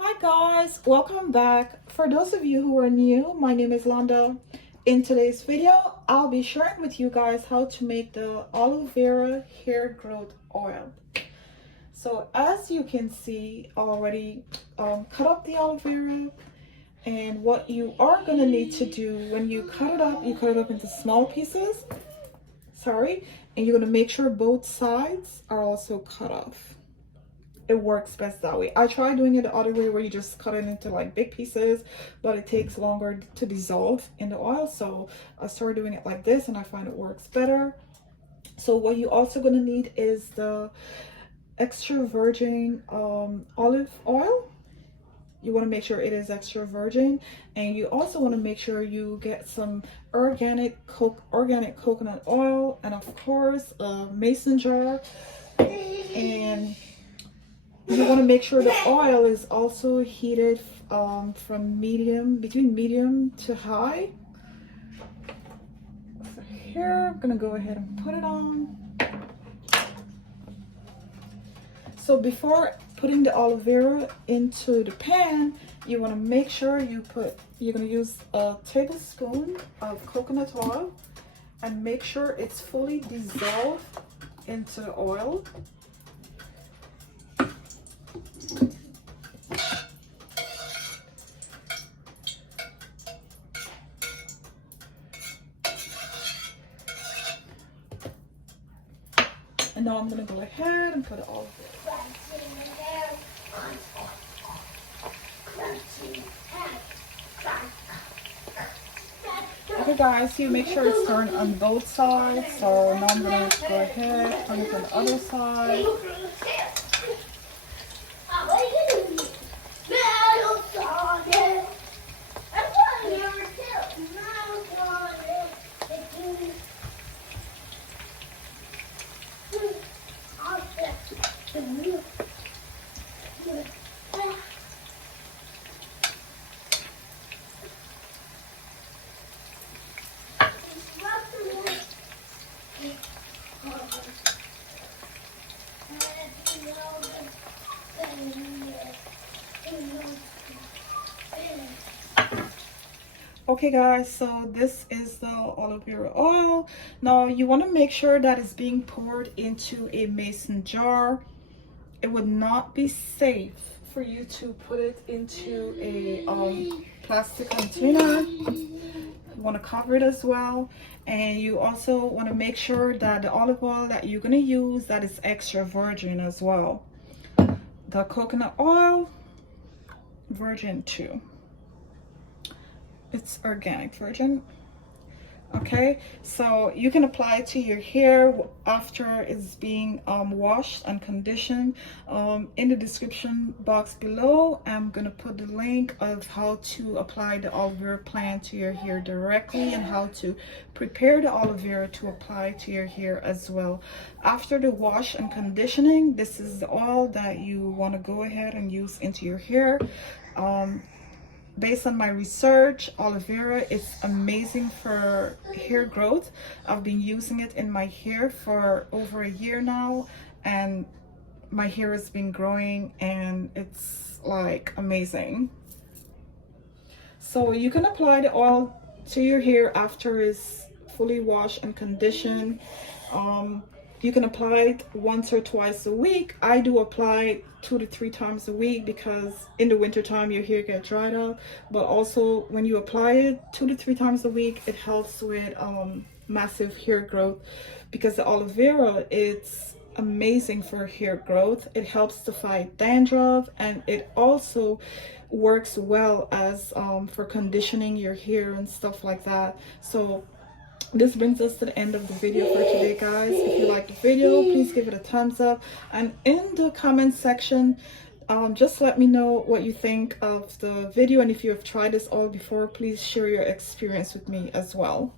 Hi guys, welcome back. For those of you who are new, my name is Landa. In today's video, I'll be sharing with you guys how to make the aloe vera hair growth oil. So as you can see, I already cut up the aloe vera, and what you are going to need to do when you cut it up, you cut it up into small pieces, and you're going to make sure both sides are also cut off. It works best that way. I tried doing it the other way where you just cut it into like big pieces, but it takes longer to dissolve in the oil. So I started doing it like this and I find it works better. So what you also gonna need is the extra virgin olive oil. You want to make sure it is extra virgin, and you also want to make sure you get some organic coconut oil, and of course a mason jar. And you want to make sure the oil is also heated from between medium to high. So here, I'm gonna go ahead and put it on. So before putting the aloe vera into the pan, you want to make sure you're gonna use a tablespoon of coconut oil and make sure it's fully dissolved into the oil. And now I'm gonna go ahead and put it all. Okay guys, so you make sure it's turned on both sides. So now I'm gonna go ahead, turn it to the other side. Okay guys, so this is the aloe vera oil. Now you want to make sure that it's being poured into a mason jar. It would not be safe for you to put it into a plastic container. You want to cover it as well, and you also want to make sure that the olive oil that you're going to use, that is extra virgin as well. The coconut oil, virgin too. It's organic virgin. Okay, so you can apply it to your hair after it's being washed and conditioned. In the description box below, I'm gonna put the link of how to apply the aloe vera plant to your hair directly, and how to prepare the aloe vera to apply to your hair as well. After the wash and conditioning, this is the oil that you want to go ahead and use into your hair. Based on my research, aloe vera is amazing for hair growth. I've been using it in my hair for over a year now, and my hair has been growing and it's like amazing. So you can apply the oil to your hair after it's fully washed and conditioned. You can apply it once or twice a week. I do apply it 2 to 3 times a week because in the winter time your hair gets dried out. But also when you apply it 2 to 3 times a week, it helps with massive hair growth, because the aloe vera, it's amazing for hair growth. It helps to fight dandruff, and it also works well as for conditioning your hair and stuff like that. So this brings us to the end of the video for today, guys. If you like the video, please give it a thumbs up, and in the comment section just let me know what you think of the video, and if you have tried this all before, please share your experience with me as well.